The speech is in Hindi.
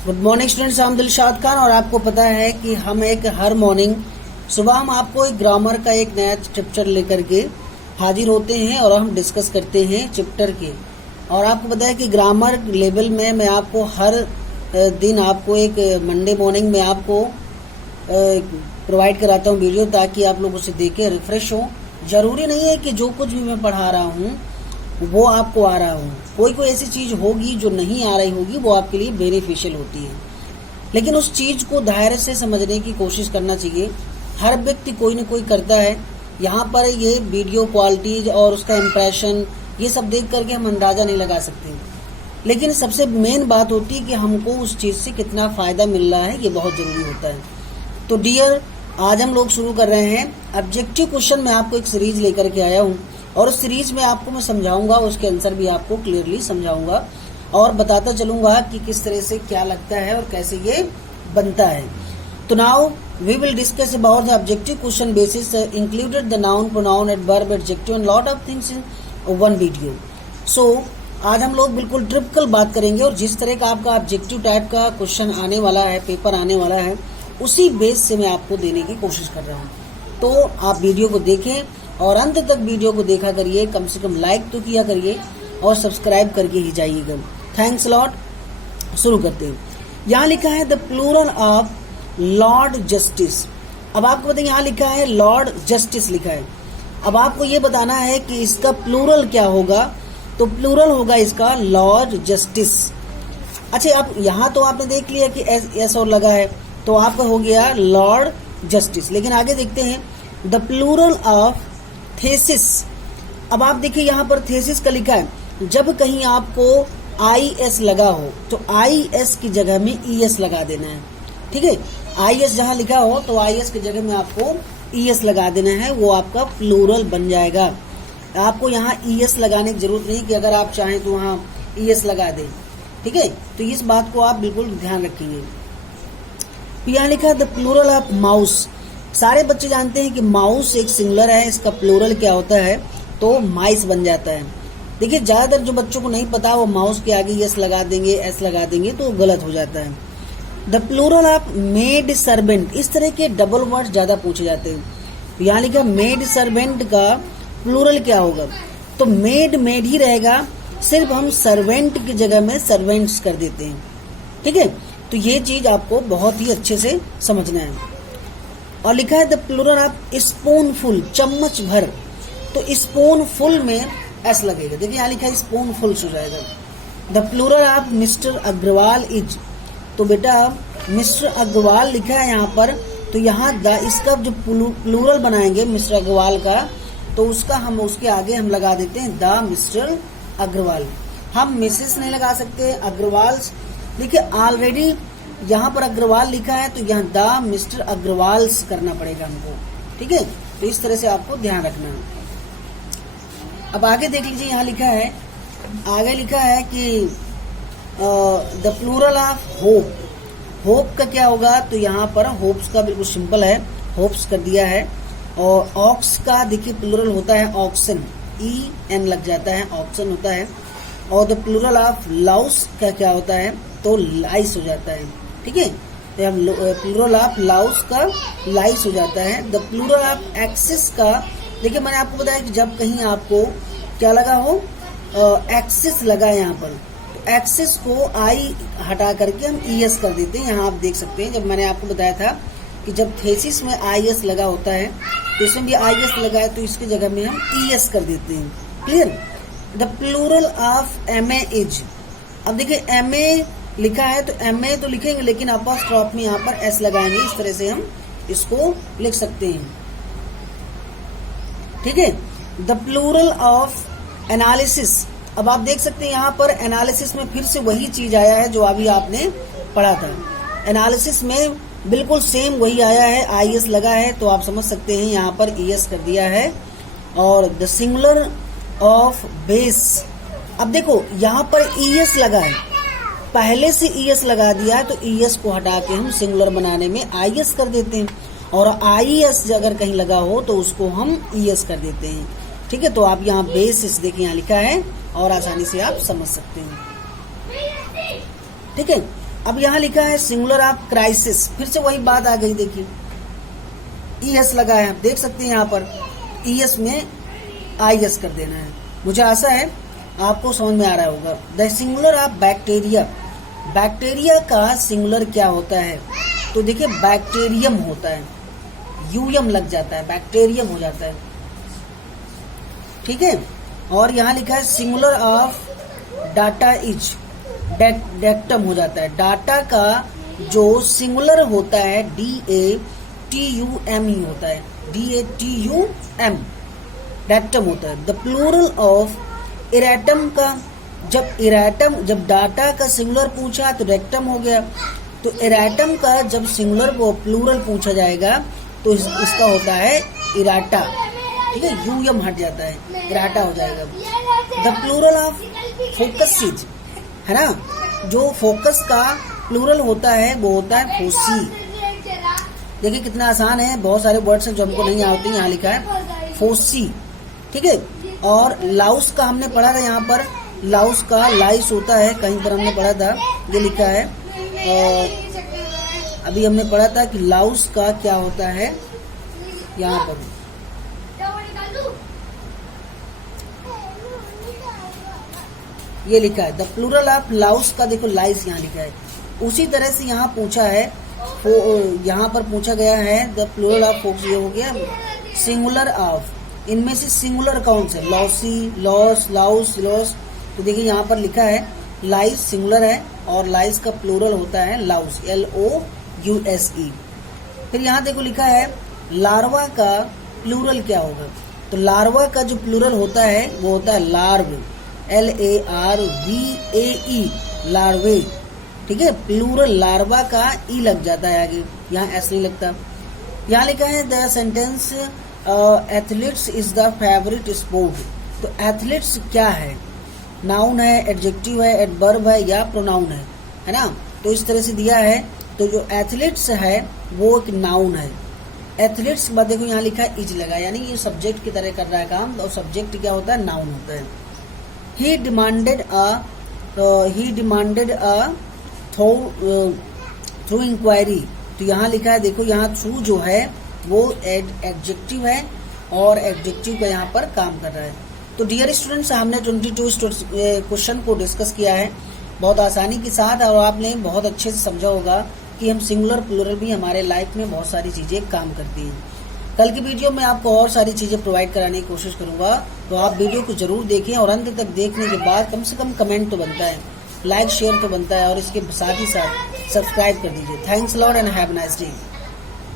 गुड मॉर्निंग स्टूडेंट्स, हम दिलशाद खान। और आपको पता है कि हम हर मॉर्निंग सुबह हम आपको एक ग्रामर का एक नया चैप्टर लेकर के हाजिर होते हैं और हम डिस्कस करते हैं चैप्टर के। और आपको पता है कि ग्रामर लेवल में मैं आपको हर दिन आपको एक मंडे मॉर्निंग में आपको प्रोवाइड कराता हूँ वीडियो, ताकि आप लोग उसे देखें, रिफ्रेश हो। जरूरी नहीं है कि जो कुछ भी मैं पढ़ा रहा हूँ वो आपको आ रहा हो। कोई ऐसी चीज होगी जो नहीं आ रही होगी, वो आपके लिए बेनिफिशियल होती है, लेकिन उस चीज को धैर्य से समझने की कोशिश करना चाहिए। हर व्यक्ति कोई न कोई करता है। यहाँ पर ये वीडियो क्वालिटीज और उसका इम्प्रेशन ये सब देख करके हम अंदाजा नहीं लगा सकते, लेकिन सबसे मेन बात होती है कि हमको उस चीज से कितना फायदा मिल रहा है, ये बहुत जरूरी होता है। तो डियर, आज हम लोग शुरू कर रहे हैं ऑब्जेक्टिव क्वेश्चन में आपको एक सीरीज लेकर के आया हूँ, और उस सीरीज में आपको मैं समझाऊंगा, उसके आंसर भी आपको क्लियरली समझाऊंगा और बताता चलूंगा कि किस तरह से क्या लगता है और कैसे ये बनता है। तो now we will discuss about the objective question basis included the noun, pronoun, adverb, adjective and lot of things in one video. So आज हम लोग बिल्कुल ट्रिपिकल बात करेंगे, और जिस तरह का आपका ऑब्जेक्टिव टाइप का क्वेश्चन आने वाला है, पेपर आने वाला है, उसी बेस से मैं आपको देने की कोशिश कर रहा हूँ। तो आप वीडियो को देखें और अंत तक वीडियो को देखा करिए, कम से कम लाइक तो किया करिए और सब्सक्राइब करके ही जाइएगा। Thanks lot. शुरू करते हैं। यहाँ लिखा है the plural of lord justice. अब आपको बताइए, यहाँ लिखा है लॉर्ड जस्टिस लिखा है। अब आपको ये बताना है कि इसका प्लूरल क्या होगा। तो प्लूरल होगा इसका लॉर्ड जस्टिस। अच्छा, अब यहाँ तो आपने देख लिया कि एस और लगा है, तो आपका हो गया लॉर्ड जस्टिस। लेकिन आगे देखते हैं द प्लूरल ऑफ थेसिस। अब आप देखिए यहाँ पर थेसिस का लिखा है। जब कहीं आपको IS लगा हो तो IS की जगह में ES लगा देना है। ठीक है, IS जहाँ लिखा हो तो IS की जगह में आपको ES लगा देना है, वो आपका प्लूरल बन जाएगा। आपको यहाँ ES लगाने की जरूरत नहीं कि अगर आप चाहें तो वहाँ ES लगा दें। ठीक है, तो इस बात को आप बिल्कुल ध्यान रखेंगे। यहाँ लिखा है द प्लूरल ऑफ माउस। सारे बच्चे जानते हैं कि माउस एक सिंगुलर है, इसका प्लूरल क्या होता है तो माइस बन जाता है। देखिए, ज्यादातर जो बच्चों को नहीं पता वो माउस के आगे यस लगा देंगे, एस लगा देंगे, तो गलत हो जाता है। The plural of maid servant. इस तरह के डबल वर्ड ज्यादा पूछे जाते हैं। यहाँ लिखा मेड सर्वेंट का प्लूरल क्या होगा, तो मेड ही रहेगा, सिर्फ हम सर्वेंट की जगह में सर्वेंट्स कर देते हैं। ठीक है, तो ये चीज आपको बहुत ही अच्छे से समझना है। और लिखा है the plural of spoonful, चम्मच भर। तो स्पून फुल में एस लगेगा। देखिए यहाँ लिखा है स्पून फुल हो जाएगा। The plural of Mister Agarwal is. तो बेटा मिस्टर अग्रवाल लिखा है यहाँ पर, तो यहाँ द, इसका जो प्लूरल बनाएंगे मिस्टर अग्रवाल का, तो उसका हम उसके आगे हम लगा देते हैं द मिस्टर अग्रवाल। हम मिसेस नहीं लगा सकते, अग्रवाल। देखिए ऑलरेडी यहाँ पर अग्रवाल लिखा है, तो यहाँ द मिस्टर अग्रवाल्स करना पड़ेगा हमको। ठीक है, तो इस तरह से आपको ध्यान रखना है। अब आगे देख लीजिए, यहाँ लिखा है, आगे लिखा है कि the plural of hope. Hope का क्या होगा, तो यहाँ पर होप्स का बिल्कुल सिंपल है, होप्स कर दिया है। और ऑक्स का देखिए प्लूरल होता है ऑक्सन, EN लग जाता है, ऑक्सन होता है। और द प्लूरल ऑफ लाउस का क्या होता है, तो लाइस हो जाता है। ठीक है, तो हम प्लूरल ऑफ लाउस का लाइस हो जाता है। द प्लूरल ऑफ एक्सिस का, देखिए मैंने आपको बताया कि जब कहीं आपको क्या लगा हो, एक्सिस लगा है यहाँ पर, तो एक्सिस को I हटा करके हम ES कर देते हैं। यहाँ आप देख सकते हैं, जब मैंने आपको बताया था कि जब थेसिस में IS लगा होता है, तो इसमें भी IS लगा है, तो इसकी जगह में हम ES कर देते हैं। Clear. The plural of MA is. अब देखिए MA लिखा है, तो MA तो लिखेंगे, लेकिन अपॉस्ट्रोफ में यहाँ पर S लगाएंगे। इस तरह से हम इसको लिख सकते हैं। ठीक है, द प्लूरल ऑफ एनालिसिस। अब आप देख सकते हैं यहाँ पर एनालिसिस में फिर से वही चीज आया है जो अभी आपने पढ़ा था। एनालिसिस में बिल्कुल सेम वही आया है, IS लगा है, तो आप समझ सकते हैं यहाँ पर ES कर दिया है। और द सिंगुलर ऑफ बेस। अब देखो यहाँ पर ES लगा है, पहले से ES लगा दिया है, तो ES को हटा के हम सिंगुलर बनाने में IS कर देते हैं। और IS अगर कहीं लगा हो तो उसको हम ES कर देते हैं। ठीक है, तो आप यहाँ बेसिस देखिए यहाँ लिखा है और आसानी से आप समझ सकते हैं। ठीक है, अब यहाँ लिखा है सिंगुलर ऑफ क्राइसिस, फिर से वही बात आ गई। देखिए ES लगा है, आप देख सकते हैं यहाँ पर ES में IS कर देना है। मुझे आशा है आपको समझ में आ रहा होगा। The singular of bacteria, bacteria का सिंगुलर क्या होता है? तो देखिए बैक्टीरियम होता है, यूएम लग जाता है, बैक्टीरियम हो जाता है, ठीक है। और यहाँ लिखा है सिंगुलर ऑफ डाटा इज, डेक्टम हो जाता है। डाटा का जो सिंगुलर होता है DATUM होता है, DATUM, डेक्टम होता है। द प्लूरल ऑफ इरेटम का, जब डाटा का सिंगुलर पूछा तो रेक्टम हो गया, तो इरेटम का जब सिंगुलर वो प्लूरल पूछा जाएगा तो इसका होता है इराटा, ठीक है, यूएम हट जाता है, इराटा हो जाएगा। द प्लूरल ऑफ फोकसिज है ना, जो फोकस का प्लूरल होता है वो होता है फोसी। देखिए कितना आसान है, बहुत सारे वर्ड्स हैं जो हमको नहीं आते, यहाँ लिखा है फोसी, ठीक है। और लाउस का हमने पढ़ा था, यहाँ पर लाउस का लाइस होता है, कहीं पर हमने पढ़ा था, ये लिखा है। और अभी हमने पढ़ा था कि लाउस का क्या होता है, यहाँ पर ये लिखा है द प्लूरल ऑफ लाउस का, देखो लाइस यहाँ लिखा है। उसी तरह से यहाँ पूछा है, यहाँ पर पूछा गया है द प्लूरल ऑफ फोक्स, ये हो गया सिंगुलर ऑफ, इनमें से सिंगुलर कौन से? Lossy, loss, Laue's, loss. तो देखिए यहाँ पर लिखा है लाइस सिंगुलर है और लाइस का प्लूरल होता है लाउस, LOUSE। फिर यहाँ देखो लिखा है लार्वा का प्लूरल क्या होगा? तो लार्वा का जो प्लूरल होता है वो होता है लार्व, LARVAE, लार्वे, ठीक है। प्लूरल लार्वा का ई लग जाता है आगे, यहाँ ऐसे नहीं लगता। यहाँ लिखा है the sentence athletes is the favourite sport. तो एथलीट्स क्या है? नाउन है, एडजेक्टिव है, एडवर्ब है या प्रोनाउन है ना। तो इस तरह से दिया है। तो जो एथलीट्स है वो एक नाउन है। एथलीट्स के बाद देखो यहाँ लिखा है इज लगा, यानी ये सब्जेक्ट की तरह कर रहा है काम, और सब्जेक्ट क्या होता है? नाउन होता है। ही डिमांडेड अ थ्रू इंक्वायरी। तो यहाँ लिखा है, देखो यहाँ थ्रू जो है वो एडजेक्टिव है और एडजेक्टिव का यहाँ पर काम कर रहा है। तो डियर स्टूडेंट्स, हमने 22 क्वेश्चन को डिस्कस किया है बहुत आसानी के साथ, और आपने बहुत अच्छे से समझा होगा कि हम सिंगुलर प्लूरल भी हमारे लाइफ में बहुत सारी चीजें काम करती हैं। कल की वीडियो में आपको और सारी चीजें प्रोवाइड कराने की कोशिश करूंगा, तो आप वीडियो को जरूर देखें और अंत तक देखने के बाद कम से कम कमेंट तो बनता है, लाइक शेयर तो बनता है, और इसके साथ ही साथ सब्सक्राइब कर दीजिए। Thanks lot and have a nice day.